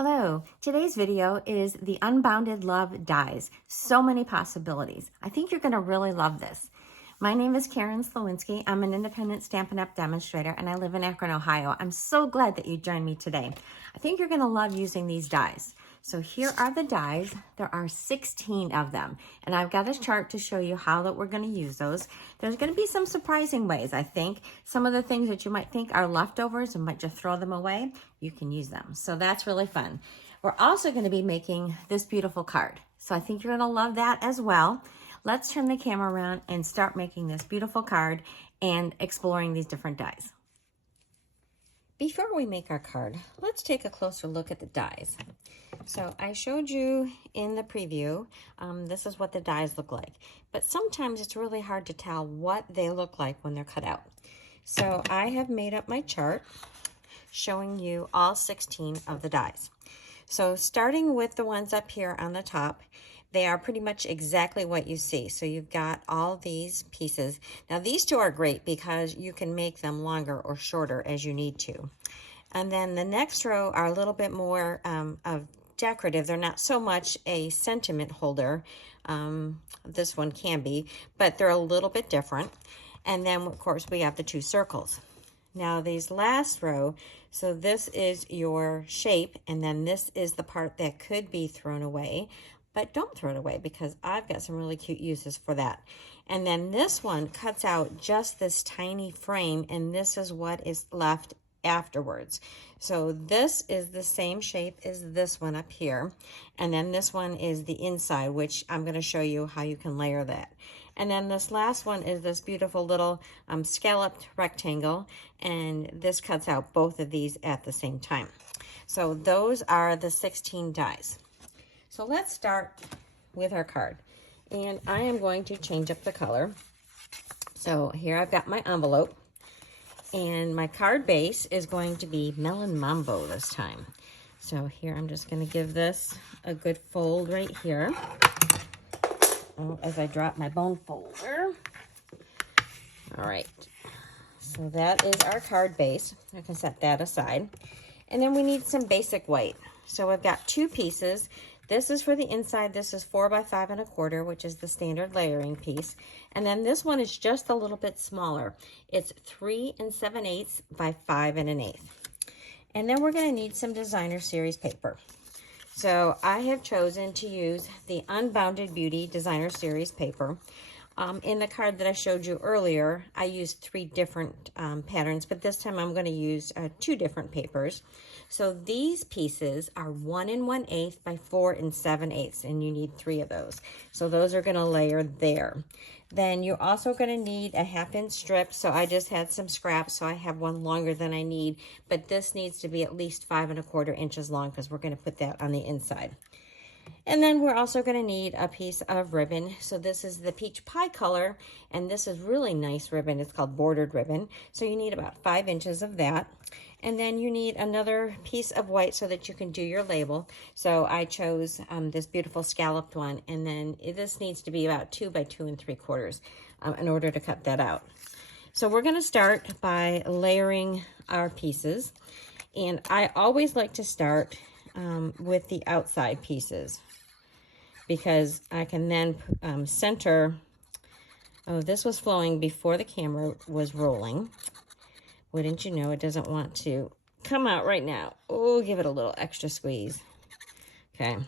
Hello, today's video is the Unbounded Love Dies. So many possibilities. I think you're gonna really love this. My name is Karen Slowinski. I'm an independent Stampin' Up demonstrator and I live in Akron, Ohio. I'm so glad that you joined me today. I think you're gonna love using these dies. So here are the dies. There are 16 of them. And I've got a chart to show you how that we're gonna use those. There's gonna be some surprising ways, I think. Some of the things that you might think are leftovers and might just throw them away, you can use them. So that's really fun. We're also gonna be making this beautiful card. So I think you're gonna love that as well. Let's turn the camera around and start making this beautiful card and exploring these different dies. Before we make our card, let's take a closer look at the dies. So I showed you in the preview, this is what the dies look like. But sometimes it's really hard to tell what they look like when they're cut out. So I have made up my chart showing you all 16 of the dies. So starting with the ones up here on the top, they are pretty much exactly what you see. So you've got all these pieces. Now these two are great because you can make them longer or shorter as you need to. And then the next row are a little bit more of decorative. They're not so much a sentiment holder. This one can be, but they're a little bit different. And then of course we have the two circles. Now these last row, so this is your shape, and then this is the part that could be thrown away. But don't throw it away because I've got some really cute uses for that. And then this one cuts out just this tiny frame, and this is what is left afterwards. So this is the same shape as this one up here. And then this one is the inside, which I'm going to show you how you can layer that. And then this last one is this beautiful little scalloped rectangle, and this cuts out both of these at the same time. So those are the 16 dies. So let's start with our card. And I am going to change up the color. So here I've got my envelope. And my card base is going to be Melon Mambo this time. So here I'm just going to give this a good fold right here. Oh, as I drop my bone folder. All right. So that is our card base. I can set that aside. And then we need some basic white. So I've got two pieces. This is for the inside. This is 4 by 5 1/4, which is the standard layering piece. And then this one is just a little bit smaller. It's 3 7/8 by 5 1/8. And then we're going to need some designer series paper. So I have chosen to use the Unbounded Beauty designer series paper. In the card that I showed you earlier, I used 3 different patterns, but this time I'm going to use 2 different papers. So these pieces are 1 1/8 by 4 7/8, and you need 3 of those. So those are going to layer there. Then you're also going to need a 1/2 inch strip. So I just had some scraps, so I have one longer than I need, but this needs to be at least 5 1/4 inches long because we're going to put that on the inside. And then we're also going to need a piece of ribbon. So this is the peach pie color, and this is really nice ribbon. It's called bordered ribbon. So you need about 5 inches of that. And then you need another piece of white so that you can do your label. So I chose this beautiful scalloped one, and then this needs to be about 2 by 2 3/4 in order to cut that out. So we're going to start by layering our pieces. And I always like to start with the outside pieces, because I can then center. Oh, this was flowing before the camera was rolling. Wouldn't you know, it doesn't want to come out right now. Oh, give it a little extra squeeze. Okay.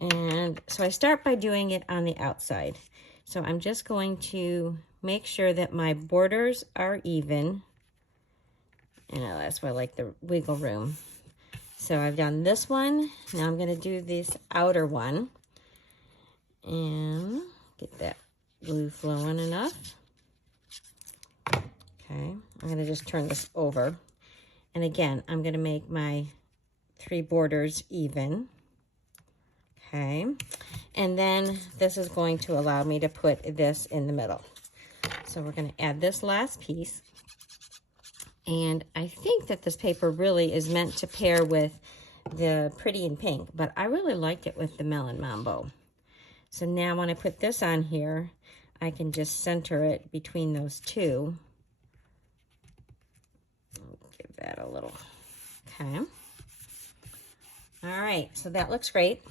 And so I start by doing it on the outside. So I'm just going to make sure that my borders are even. And that's why I like the wiggle room. So I've done this one. Now I'm going to do this outer one. And get that glue flowing enough. Okay, I'm going to just turn this over. And again, I'm going to make my 3 borders even. Okay, and then this is going to allow me to put this in the middle. So we're going to add this last piece. And I think that this paper really is meant to pair with the Pretty in Pink, but I really liked it with the Melon Mambo. So now when I put this on here, I can just center it between those two. Give that a little, okay. All right, so that looks great.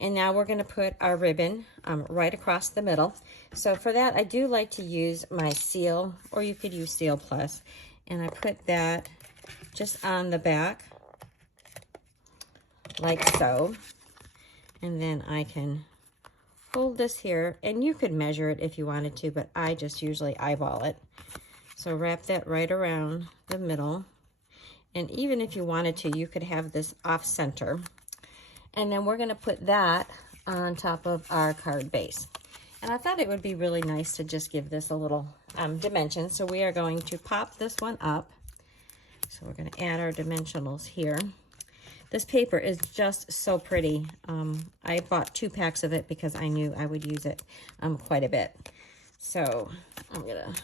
And now we're going to put our ribbon right across the middle. So for that, I do like to use my Seal, or you could use Seal Plus. And I put that just on the back, like so. And then I can hold this here, and you could measure it if you wanted to, but I just usually eyeball it. So wrap that right around the middle. And even if you wanted to, you could have this off center. And then we're going to put that on top of our card base. And I thought it would be really nice to just give this a little dimension. So we are going to pop this one up. So we're going to add our dimensionals here. This paper is just so pretty. I bought 2 packs of it because I knew I would use it quite a bit. So I'm going to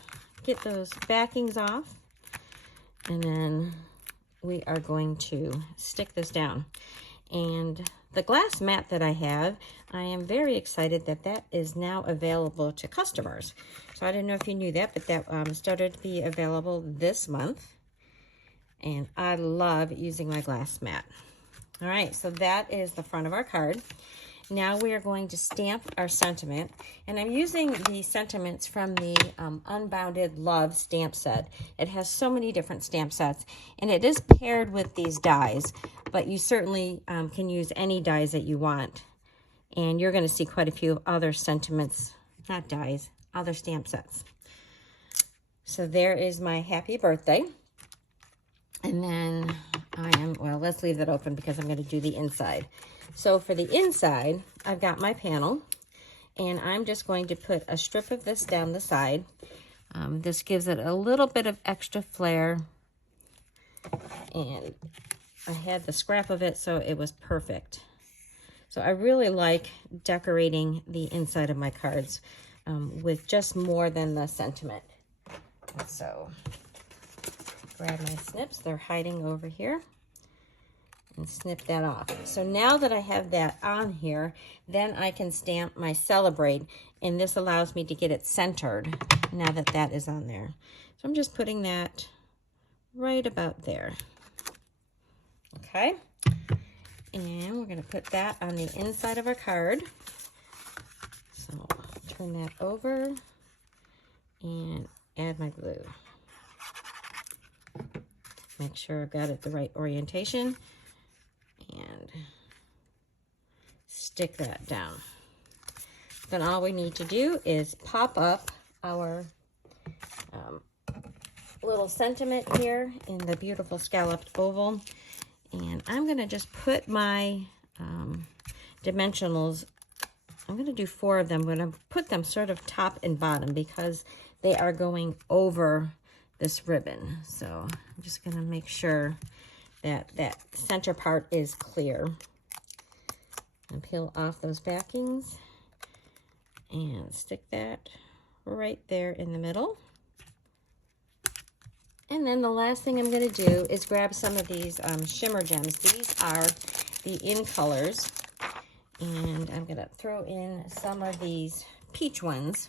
get those backings off. And then we are going to stick this down. And the glass mat that I have, I am very excited that that is now available to customers. So I don't know if you knew that, but that started to be available this month. And I love using my glass mat. All right, so that is the front of our card. Now we are going to stamp our sentiment. And I'm using the sentiments from the Unbounded Love stamp set. It has so many different stamp sets. And it is paired with these dies. But you certainly can use any dies that you want. And you're going to see quite a few other sentiments, not dies, other stamp sets. So there is my happy birthday. And then well, let's leave that open because I'm going to do the inside. So for the inside, I've got my panel. And I'm just going to put a strip of this down the side. This gives it a little bit of extra flair. And I had the scrap of it, so it was perfect. So I really like decorating the inside of my cards with just more than the sentiment. So grab my snips, they're hiding over here, and snip that off. So now that I have that on here, then I can stamp my Celebrate, and this allows me to get it centered now that that is on there. So I'm just putting that right about there. Okay, and we're going to put that on the inside of our card. So turn that over and add my glue. Make sure I've got it the right orientation and stick that down. Then all we need to do is pop up our little sentiment here in the beautiful scalloped oval. And I'm going to just put my dimensionals, I'm going to do 4 of them. I'm going to put them sort of top and bottom because they are going over this ribbon. So I'm just going to make sure that that center part is clear. And peel off those backings and stick that right there in the middle. And then the last thing I'm going to do is grab some of these shimmer gems. These are the In Colors. And I'm going to throw in some of these peach ones.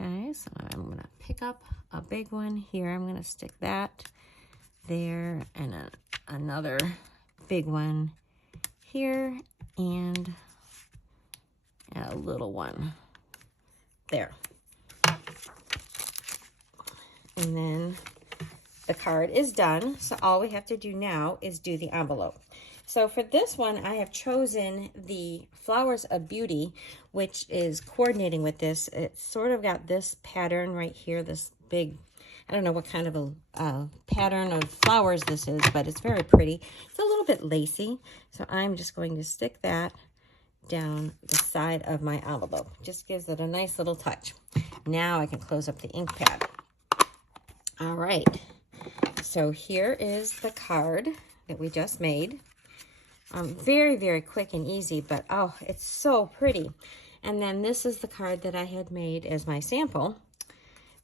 Okay, so I'm going to pick up a big one here. I'm going to stick that there, and another big one here, and a little one there. And then the card is done. So all we have to do now is do the envelope. So for this one, I have chosen the Flowers of Beauty, which is coordinating with this. It's sort of got this pattern right here, this big, I don't know what kind of a pattern of flowers this is, but it's very pretty. It's a little bit lacy. So I'm just going to stick that down the side of my envelope. Just gives it a nice little touch. Now I can close up the ink pad. All right. So here is the card that we just made. Very, very quick and easy, but oh, it's so pretty. And then this is the card that I had made as my sample,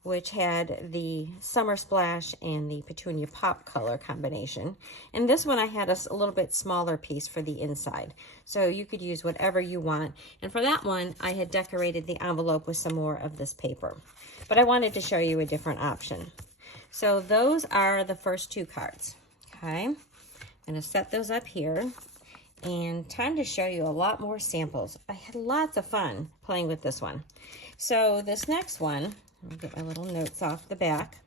which had the Summer Splash and the Petunia Pop color combination. And this one I had a little bit smaller piece for the inside. So you could use whatever you want. And for that one, I had decorated the envelope with some more of this paper. But I wanted to show you a different option. So those are the first 2 cards. Okay, I'm going to set those up here. And time to show you a lot more samples. I had lots of fun playing with this one. So this next one, let me get my little notes off the back.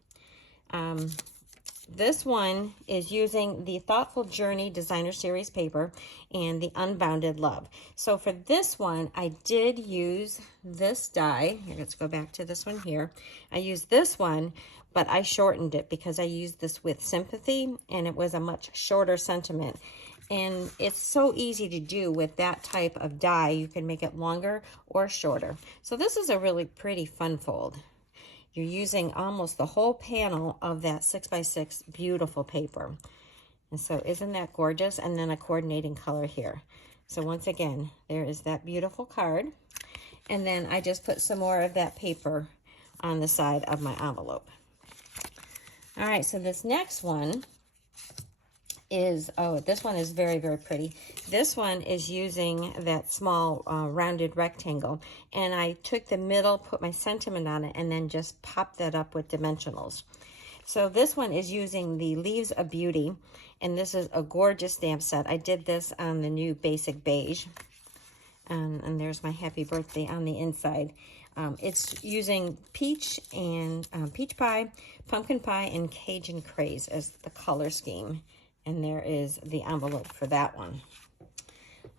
This one is using the Thoughtful Journey Designer Series paper and the Unbounded Love. So for this one, I did use this die. Here, let's go back to this one here. I used this one, but I shortened it because I used this with Sympathy, and it was a much shorter sentiment. And it's so easy to do with that type of die. You can make it longer or shorter. So this is a really pretty fun fold. You're using almost the whole panel of that 6x6 beautiful paper. And so isn't that gorgeous? And then a coordinating color here. So once again, there is that beautiful card. And then I just put some more of that paper on the side of my envelope. All right, so this next one is, oh, this one is very, very pretty. This one is using that small rounded rectangle, and I took the middle, put my sentiment on it, and then just popped that up with dimensionals. So this one is using the Leaves of Beauty, and this is a gorgeous stamp set. I did this on the new Basic Beige, and there's my happy birthday on the inside. It's using peach and peach pie, pumpkin pie, and Cajun craze as the color scheme. And there is the envelope for that one.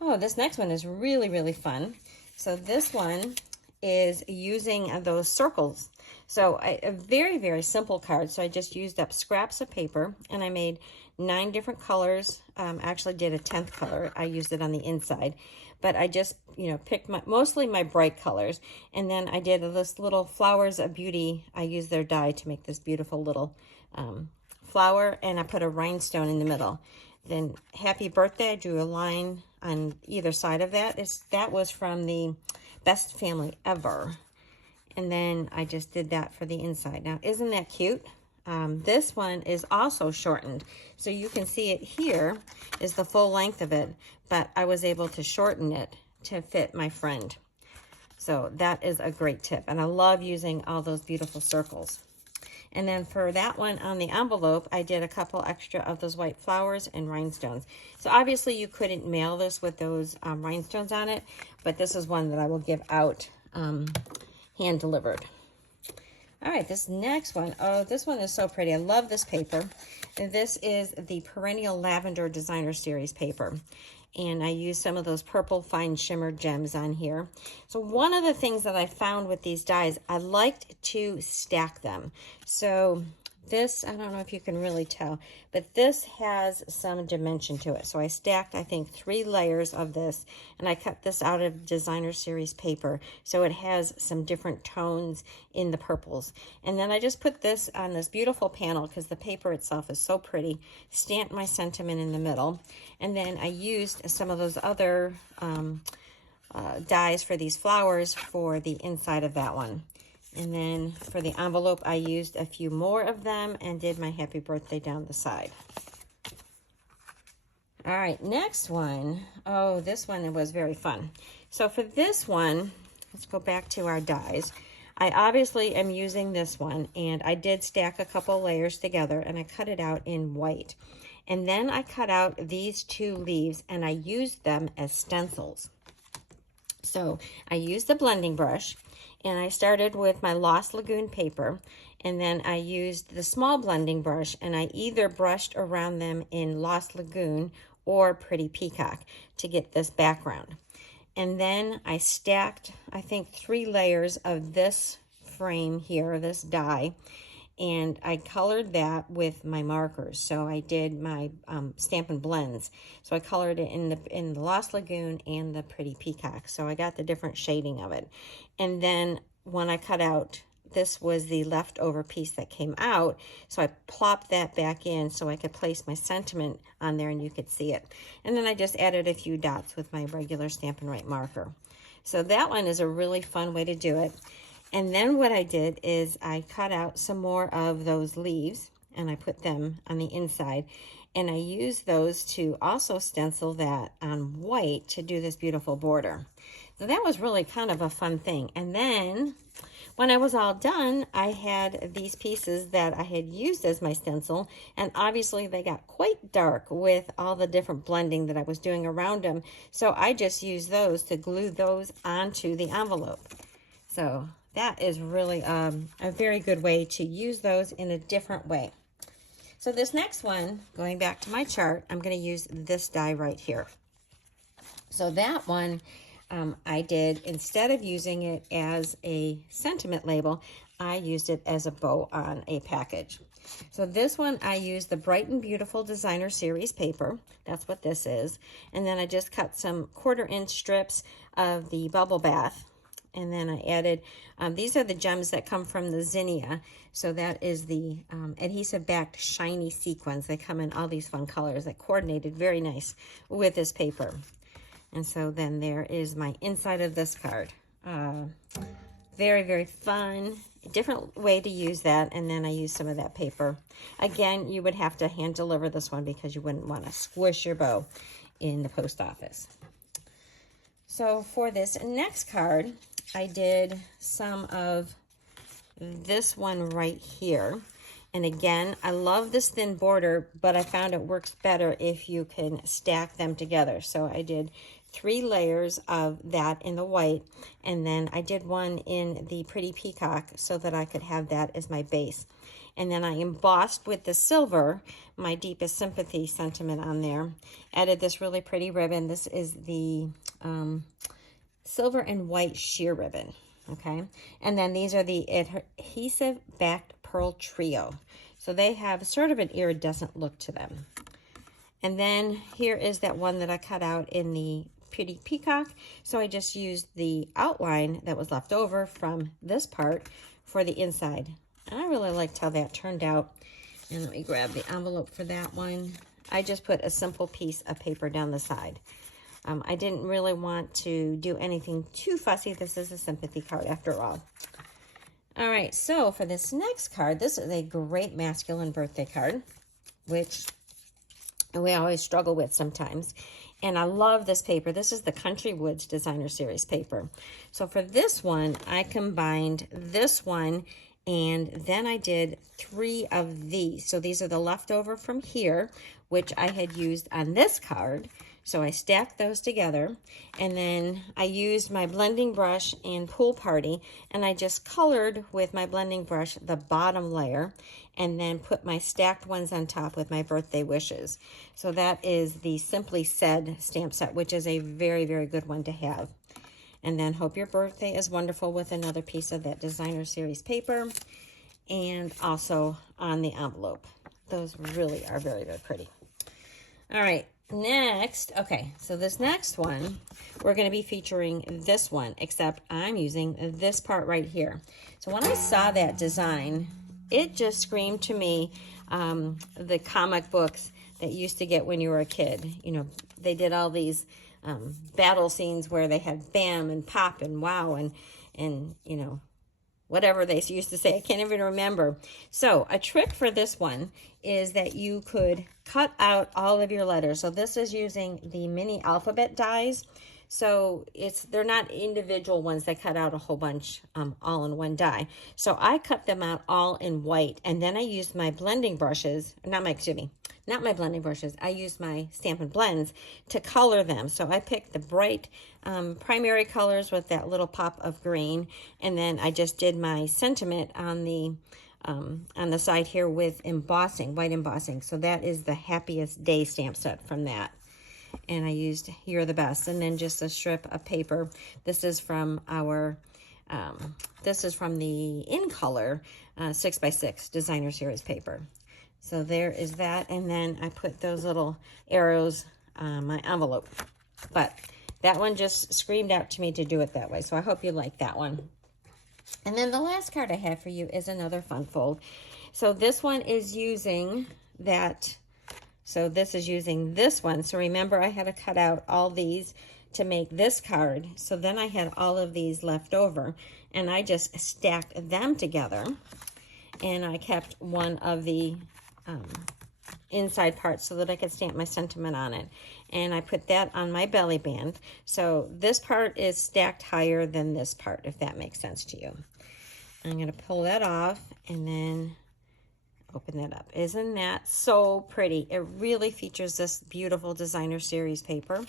Oh, this next one is really, really fun. So this one is using those circles. So a very, very simple card. So I just used up scraps of paper, and I made 9 different colors. Actually did a 10th color. I used it on the inside. But I just, picked mostly my bright colors. And then I did this little Flowers of Beauty. I used their die to make this beautiful little flower, and I put a rhinestone in the middle. Then Happy Birthday, I drew a line on either side of that. That was from the Best Family Ever. And then I just did that for the inside. Now, isn't that cute? This one is also shortened. So you can see it here is the full length of it, but I was able to shorten it to fit my friend. So that is a great tip. And I love using all those beautiful circles. And then for that one on the envelope, I did a couple extra of those white flowers and rhinestones. So obviously you couldn't mail this with those rhinestones on it, but this is one that I will give out hand delivered. All right, this next one, oh, this one is so pretty. I love this paper. And this is the Perennial Lavender Designer Series paper. And I used some of those purple fine shimmer gems on here. So one of the things that I found with these dies, I liked to stack them. So this, I don't know if you can really tell, but this has some dimension to it. So I stacked, I think, 3 layers of this, and I cut this out of Designer Series paper. So it has some different tones in the purples. And then I just put this on this beautiful panel because the paper itself is so pretty, stamped my sentiment in the middle. And then I used some of those other dies for these flowers for the inside of that one. And then for the envelope, I used a few more of them and did my happy birthday down the side. All right, next one. Oh, this one was very fun. So for this one, let's go back to our dies. I obviously am using this one, and I did stack a couple layers together, and I cut it out in white. And then I cut out these 2 leaves, and I used them as stencils. So I used the blending brush, and I started with my Lost Lagoon paper, and then I used the small blending brush, and I either brushed around them in Lost Lagoon or Pretty Peacock to get this background. And then I stacked, I think, 3 layers of this frame here, this die, and I colored that with my markers. So I did my Stampin' Blends. So I colored it in the Lost Lagoon and the Pretty Peacock. So I got the different shading of it. And then when I cut out, this was the leftover piece that came out. So I plopped that back in so I could place my sentiment on there and you could see it. And then I just added a few dots with my regular Stampin' Right marker. So that one is a really fun way to do it. And then what I did is I cut out some more of those leaves and I put them on the inside. And I used those to also stencil that on white to do this beautiful border. So that was really kind of a fun thing. And then when I was all done, I had these pieces that I had used as my stencil, and obviously they got quite dark with all the different blending that I was doing around them. So I just used those to glue those onto the envelope. So that is really a very good way to use those in a different way. So this next one, going back to my chart, I'm going to use this die right here. So that one, I did, instead of using it as a sentiment label, I used it as a bow on a package. So this one, I used the Bright and Beautiful Designer Series paper. That's what this is. And then I just cut some 1/4-inch strips of the Bubble Bath. And then I added, these are the gems that come from the zinnia. So that is the adhesive-backed shiny sequins. They come in all these fun colors that coordinated very nice with this paper. And so then there is my inside of this card. Very, very fun. Different way to use that. And then I use some of that paper. Again, you would have to hand deliver this one because you wouldn't want to squish your bow in the post office. So for this next card, I did some of this one right here. And again, I love this thin border, but I found it works better if you can stack them together. So I did 3 layers of that in the white, and then I did one in the Pretty Peacock so that I could have that as my base. And then I embossed with the silver my Deepest Sympathy sentiment on there. Added this really pretty ribbon. This is the silver and white sheer ribbon, okay? And then these are the adhesive-backed pearl trio. So they have sort of an iridescent look to them. And then here is that one that I cut out in the Pretty Peacock. So I just used the outline that was left over from this part for the inside. And I really liked how that turned out. And let me grab the envelope for that one. I just put a simple piece of paper down the side. I didn't really want to do anything too fussy. This is a sympathy card after all. All right, so for this next card, this is a great masculine birthday card, which we always struggle with sometimes. And I love this paper. This is the Country Woods Designer Series paper. So for this one, I combined this one, and then I did 3 of these. So these are the leftover from here, which I had used on this card. So I stacked those together, and then I used my blending brush in Pool Party, and I just colored with my blending brush the bottom layer, and then put my stacked ones on top with my birthday wishes. So that is the Simply Said stamp set, which is a very, very good one to have. And then Hope Your Birthday is Wonderful with another piece of that Designer Series paper, and also on the envelope. Those really are very, very pretty. All right. Next, okay, so this next one, we're going to be featuring this one, except I'm using this part right here. So when I saw that design, it just screamed to me the comic books that you used to get when you were a kid. You know, they did all these battle scenes where they had bam and pop and wow and you know, whatever they used to say. I can't even remember. So a trick for this one is that you could cut out all of your letters. So this is using the mini alphabet dies. So they're not individual ones that cut out a whole bunch all in one die. So I cut them out all in white, and then I used my blending brushes, not my blending brushes. I used my Stampin' Blends to color them. So I picked the bright primary colors with that little pop of green, and then I just did my sentiment on the side here with embossing, white embossing. So that is the Happiest Day stamp set from that. And I used You're the Best, and then just a strip of paper. This is from our, this is from the In Color 6x6 Designer Series paper. So there is that, and then I put those little arrows on my envelope. But that one just screamed out to me to do it that way, so I hope you like that one. And then the last card I have for you is another fun fold. So this one is using that. So this is using this one. So remember, I had to cut out all these to make this card. So then I had all of these left over, and I just stacked them together. And I kept one of the inside parts so that I could stamp my sentiment on it. and I put that on my belly band. So this part is stacked higher than this part, if that makes sense to you. I'm going to pull that off and then open that up. Isn't that so pretty? It really features this beautiful designer series paper.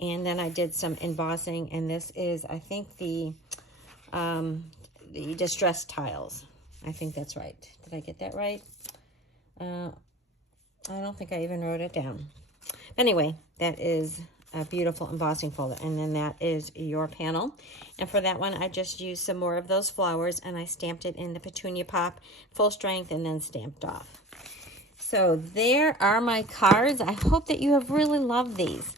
And then I did some embossing, and this is, I think, the distressed tiles. I think that's right. Did I get that right? I don't think I even wrote it down. Anyway, that is a beautiful embossing folder. And then that is your panel. And for that one, I just used some more of those flowers, and I stamped it in the Petunia Pop full strength and then stamped off. So there are my cards. I hope that you have really loved these.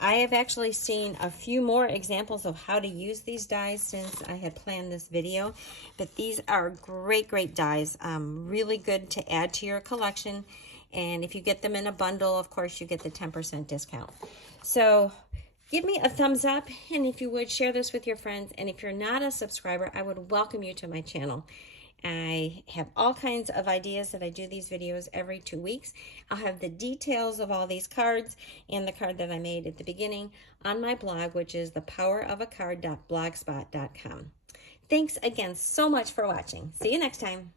I have actually seen a few more examples of how to use these dies since I had planned this video, but these are great, great dies. Really good to add to your collection, and if you get them in a bundle, of course, you get the 10% discount. So give me a thumbs up, and if you would, share this with your friends, and if you're not a subscriber, I would welcome you to my channel. I have all kinds of ideas that I do these videos every 2 weeks. I'll have the details of all these cards and the card that I made at the beginning on my blog, which is thepowerofacard.blogspot.com. Thanks again so much for watching. See you next time.